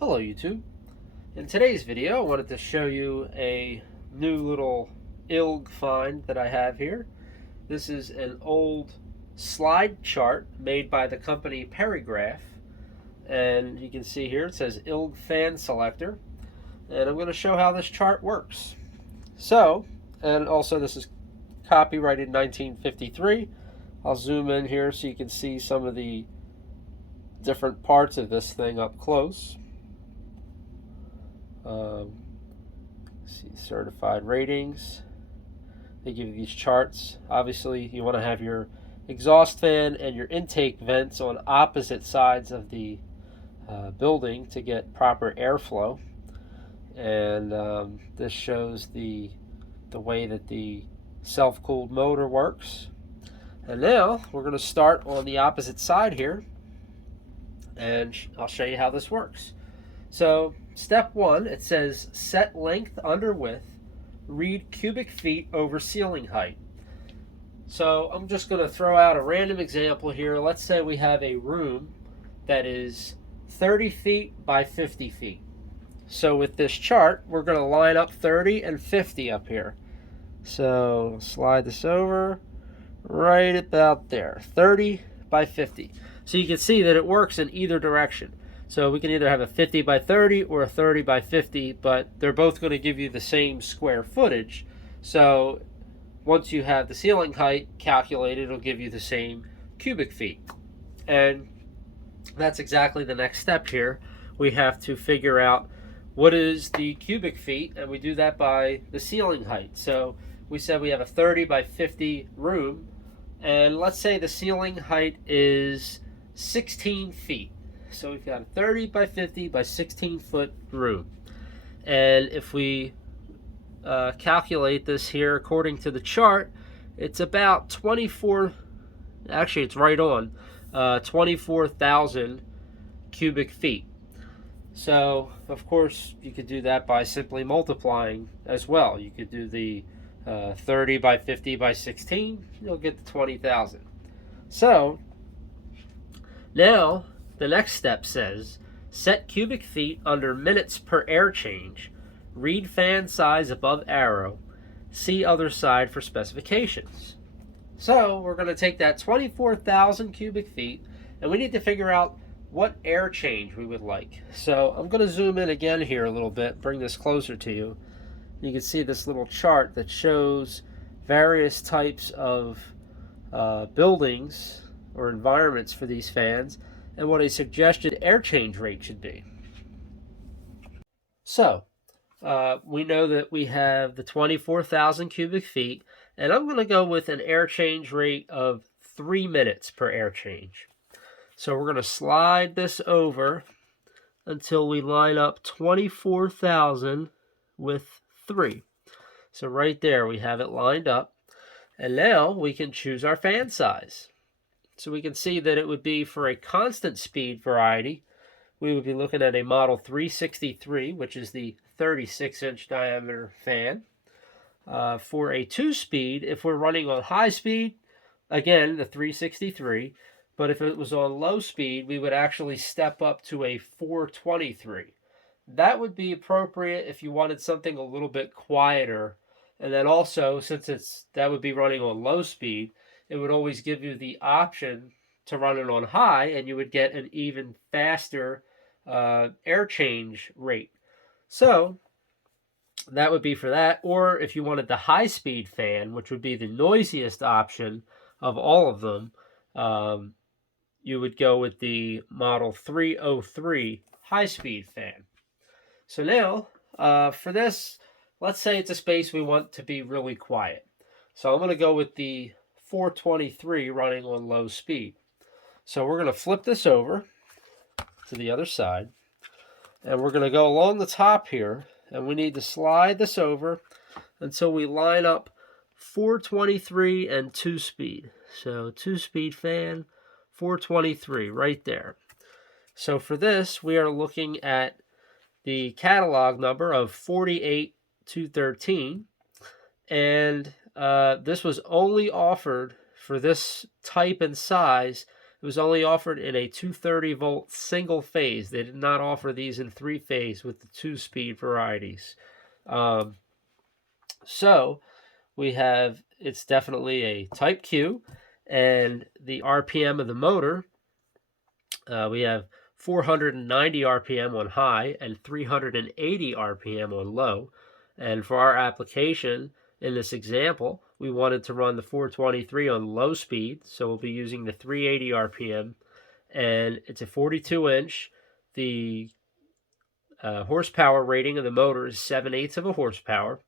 Hello YouTube. In today's video I wanted to show you a new little ILG find that I have here. This is an old slide chart made by the company PERRYGRAF, and you can see here it says ILG Fan Selector, and I'm going to show how this chart works. So, and also this is copyrighted 1953. I'll zoom in here so you can see some of the different parts of this thing up close. See certified ratings. They give you these charts. Obviously you want to have your exhaust fan and your intake vents on opposite sides of the building to get proper airflow, and this shows the way that the self-cooled motor works. And now we're going to start on the opposite side here, and I'll show you how this works. So step one, it says set length under width, read cubic feet over ceiling height. So I'm just going to throw out a random example here. Let's say we have a room that is 30 feet by 50 feet. So with this chart, we're going to line up 30 and 50 up here. So slide this over right about there, 30 by 50. So you can see that it works in either direction. So we can either have a 50 by 30 or a 30 by 50, but they're both going to give you the same square footage. So once you have the ceiling height calculated, it'll give you the same cubic feet. And that's exactly the next step here. We have to figure out what is the cubic feet, and we do that by the ceiling height. So we said we have a 30 by 50 room, and let's say the ceiling height is 16 feet. So we've got a 30 by 50 by 16 foot room. And if we calculate this here according to the chart, it's about 24, actually it's right on, 24,000 cubic feet. So of course you could do that by simply multiplying as well. You could do the 30 by 50 by 16, you'll get the 20,000. So now the next step says, set cubic feet under minutes per air change, read fan size above arrow, see other side for specifications. So we're going to take that 24,000 cubic feet, and we need to figure out what air change we would like. So I'm going to zoom in again here a little bit, bring this closer to you. You can see this little chart that shows various types of buildings or environments for these fans, and what a suggested air change rate should be. So we know that we have the 24,000 cubic feet, and I'm going to go with an air change rate of 3 minutes per air change. So we're going to slide this over until we line up 24,000 with 3. So right there we have it lined up, and now we can choose our fan size. So we can see that it would be for a constant speed variety, we would be looking at a model 363, which is the 36-inch diameter fan. For a 2-speed, if we're running on high speed, again, the 363, but if it was on low speed, we would actually step up to a 423. That would be appropriate if you wanted something a little bit quieter. And then also, since that would be running on low speed, it would always give you the option to run it on high, and you would get an even faster air change rate. So that would be for that. Or if you wanted the high-speed fan, which would be the noisiest option of all of them, you would go with the model 303 high-speed fan. So now, for this, let's say it's a space we want to be really quiet. So I'm going to go with the 423 running on low speed. So we're going to flip this over to the other side, and we're going to go along the top here, and we need to slide this over until we line up 423 and 2-speed. So 2-speed fan, 423 right there. So for this, we are looking at the catalog number of 48213, and this was only offered for this type and size It was only offered in a 230-volt single phase. They did not offer these in 3-phase with the 2-speed varieties. So we have, it's definitely a Type Q, and the RPM of the motor, we have 490 RPM on high and 380 RPM on low. And for our application, in this example, we wanted to run the 423 on low speed, so we'll be using the 380 RPM, and it's a 42-inch. The horsepower rating of the motor is 7/8 of a horsepower,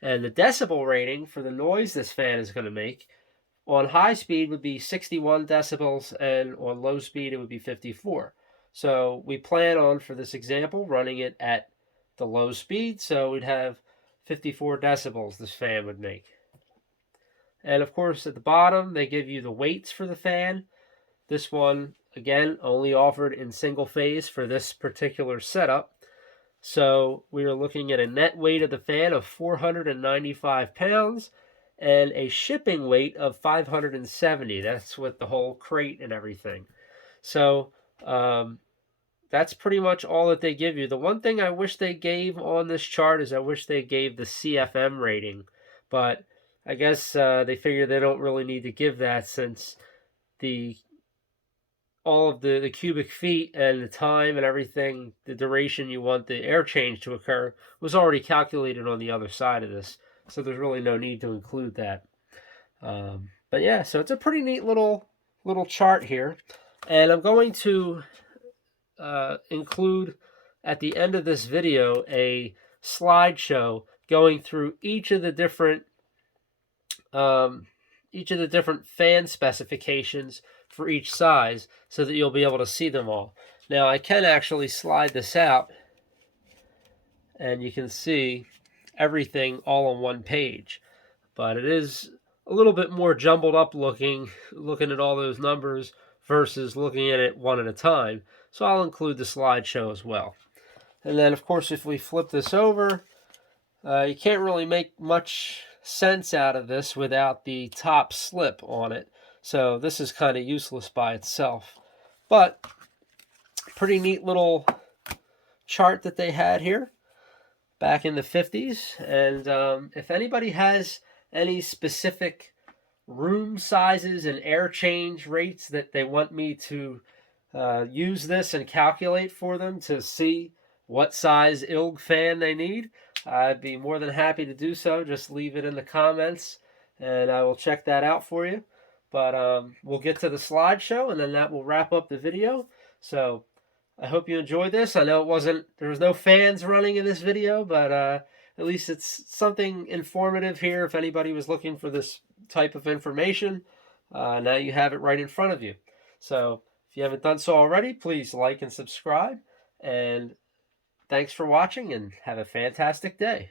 and the decibel rating for the noise this fan is going to make on high speed would be 61 decibels, and on low speed it would be 54. So we plan on, for this example, running it at the low speed, so we'd have 54 decibels this fan would make. And of course at the bottom they give you the weights for the fan. This one, again, only offered in single phase for this particular setup. So we are looking at a net weight of the fan of 495 pounds and a shipping weight of 570. That's with the whole crate and everything. So that's pretty much all that they give you. The one thing I wish they gave on this chart is I wish they gave the CFM rating. But I guess they figure they don't really need to give that, since all of the cubic feet and the time and everything, the duration you want the air change to occur, was already calculated on the other side of this. So there's really no need to include that. But yeah, so it's a pretty neat little chart here. And I'm going to include at the end of this video a slideshow going through each of the different fan specifications for each size, so that you'll be able to see them all. Now I can actually slide this out and you can see everything all on one page, but it is a little bit more jumbled up looking at all those numbers versus looking at it one at a time. So I'll include the slideshow as well. And then of course if we flip this over, you can't really make much sense out of this without the top slip on it. So this is kind of useless by itself. But pretty neat little chart that they had here back in the 50s. And if anybody has any specific room sizes and air change rates that they want me to use this and calculate for them to see what size ILG fan they need, I'd be more than happy to do so. Just leave it in the comments and I will check that out for you. But we'll get to the slideshow and then that will wrap up the video. So I hope you enjoyed this. I know there was no fans running in this video, but at least it's something informative here if anybody was looking for this type of information. Now you have it right in front of you. So if you haven't done so already, please like and subscribe. And thanks for watching and have a fantastic day.